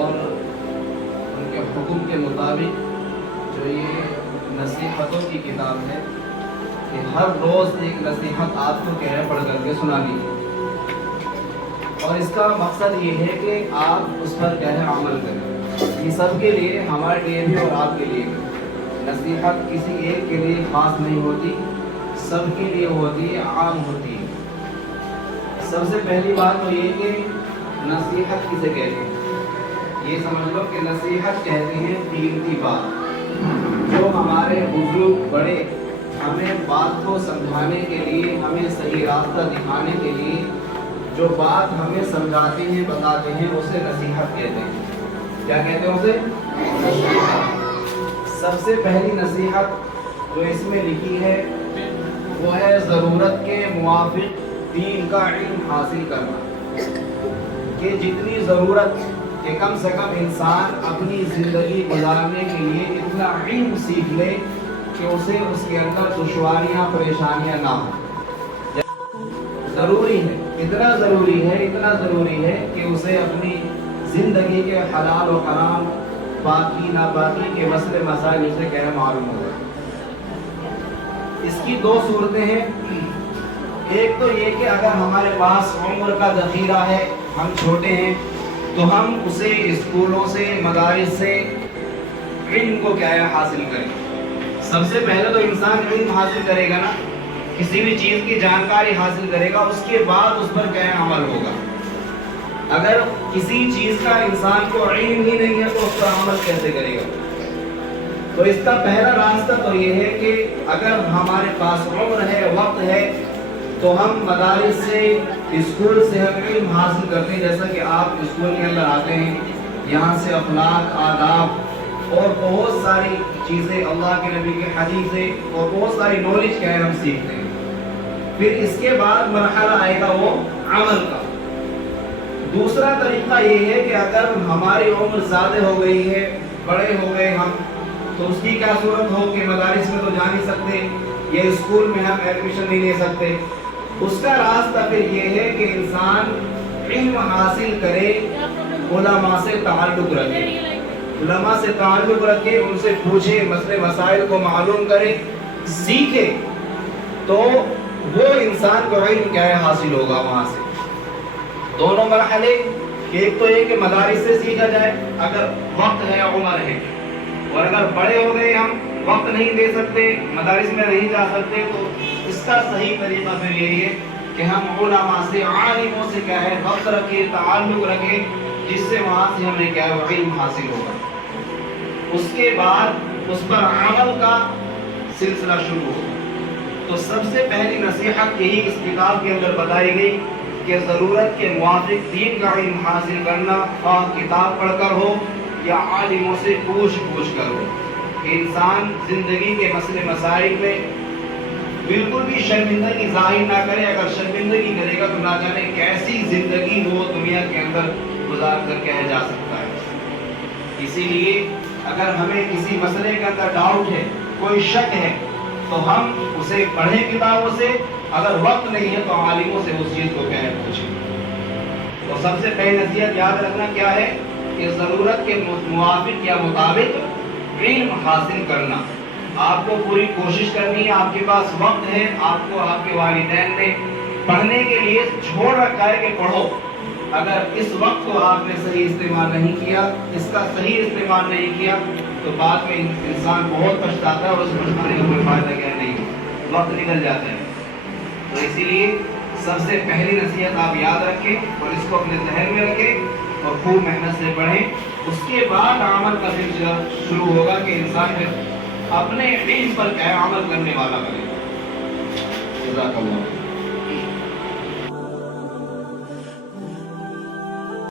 اور उनके हुक्म के मुताबिक जो ये नसीहतों की किताब है, कि हर रोज़ एक नसीहत आपको कह पढ़ करके सुनानी है, और इसका मकसद ये है कि आप उस पर कह अमल करें। ये सब के लिए, हमारे लिए भी और आपके लिए भी। नसीहत किसी एक के लिए ख़ास नहीं होती, सब के लिए होती है, आम होती है। सबसे पहली बात तो ये कि नसीहत किसे कहते हैं, ये समझ लो कि नसीहत कहते हैं कीमती बात। जो हमारे बुजुर्ग बड़े हमें बात को समझाने के लिए, हमें सही रास्ता दिखाने के लिए जो बात हमें समझाते हैं, बताते हैं, उसे नसीहत कहते हैं। क्या कहते हैं उसे? सबसे पहली नसीहत जो इसमें लिखी है वो है ज़रूरत के मुआफिक दीन का इल्म हासिल करना। कि जितनी ज़रूरत कि कम से कम इंसान अपनी ज़िंदगी गुजारने के लिए इतना इल्म सीख ले कि उसे उसके अंदर दुश्वारियाँ, परेशानियाँ ना हो। ज़रूरी है, इतना ज़रूरी है कि उसे अपनी ज़िंदगी के हलाल और हराम, बाकी नाबाकी के मसले मसाइल उसे क्या मालूम होगा। इसकी दो सूरतें हैं। एक तो ये कि अगर हमारे पास उम्र का ज़ख़ीरा है, हम छोटे हैं, तो हम उसे स्कूलों से, मदारिस से इल्म को क्या है हासिल करें। सबसे पहले तो इंसान इल्म हासिल करेगा ना, किसी भी चीज़ की जानकारी हासिल करेगा, उसके बाद उस पर क्या अमल होगा। अगर किसी चीज़ का इंसान को इल्म ही नहीं है तो उस पर अमल कैसे करेगा। तो इसका पहला रास्ता तो ये है कि अगर हमारे पास उम्र है, वक्त है, तो हम मदारिस से, स्कूल से हम इल्म हासिल करते हैं। जैसा कि आप स्कूल के अंदर आते हैं, यहाँ से अखलाक, आदाब और बहुत सारी चीज़ें, अल्लाह के नबी के हदीस से और बहुत सारी नॉलेज क्या है हम सीखते हैं। फिर इसके बाद मरहला आएगा वो अमल का। दूसरा तरीका ये है कि अगर हमारी उम्र ज़्यादा हो गई है, बड़े हो गए हम, तो उसकी क्या सूरत हो कि मदारिस में तो जा नहीं सकते या स्कूल में हम एडमिशन नहीं ले सकते। उसका रास्ता फिर ये है कि इंसान इल्म हासिल करे, उलमा से ताल्लुक़ रखे, उलमा से ताल्लुक़ रखे, उनसे पूछे, मसले मसाइल को मालूम करे, सीखे, तो वो इंसान को इल्म क्या है हासिल होगा वहाँ से। दोनों मरहले, एक तो ये कि मदारिस से सीखा जाए अगर वक्त है, उम्र है, और अगर बड़े हो गए हम, वक्त नहीं दे सकते, मदारिस में नहीं जा सकते, तो इसका सही तरीका फिर यही है कि हम उलमा से, आलिमों से क्या है वक्त रखें, ताल्लुक़ रखें, जिससे वहाँ से हमें क्या है इल्म हासिल होगा। उसके बाद उस पर अमल का सिलसिला शुरू होगा। तो सबसे पहली नसीहत यही इस किताब के अंदर बताई गई कि ज़रूरत के मुआफ़िक दीन का इल्म हासिल करना, ख़ास किताब पढ़कर हो या आलिमों से पूछ कर हो। इंसान ज़िंदगी के मसले मसाइल में बिल्कुल भी शर्मिंदगी ज़ाहिर ना करे। अगर शर्मिंदगी करेगा तो ना जाने कैसी ज़िंदगी वो दुनिया के अंदर गुजार कर कह जा सकता है। इसीलिए अगर हमें किसी मसले के अंदर डाउट है, कोई शक है, तो हम उसे पढ़ें किताबों से, अगर वक्त नहीं है तो आलिमों से उस चीज़ को क्या है पूछें। तो सबसे पहली नसीहत याद रखना क्या है कि ज़रूरत के मुआफ़िक या मुताबिक इल्म हासिल करना। आपको पूरी कोशिश करनी है, आपके पास वक्त है, आपको आपके वालिदैन ने पढ़ने के लिए छोड़ रखा है कि पढ़ो। अगर इस वक्त को आपने सही इस्तेमाल नहीं किया, इसका सही इस्तेमाल नहीं किया, तो बाद में इंसान बहुत पछताता है और उस पछताने का कोई फायदा क्या नहीं, वक्त निकल जाता है। तो इसीलिए सबसे पहली नसीहत आप याद रखें और इसको अपने ज़हन में रखें और खूब मेहनत से पढ़ें। उसके बाद अमल का सिलसिला शुरू होगा कि इंसान फिर अपने इल्म पर क्या अमल करने वाला बने। जज़ाकल्लाह।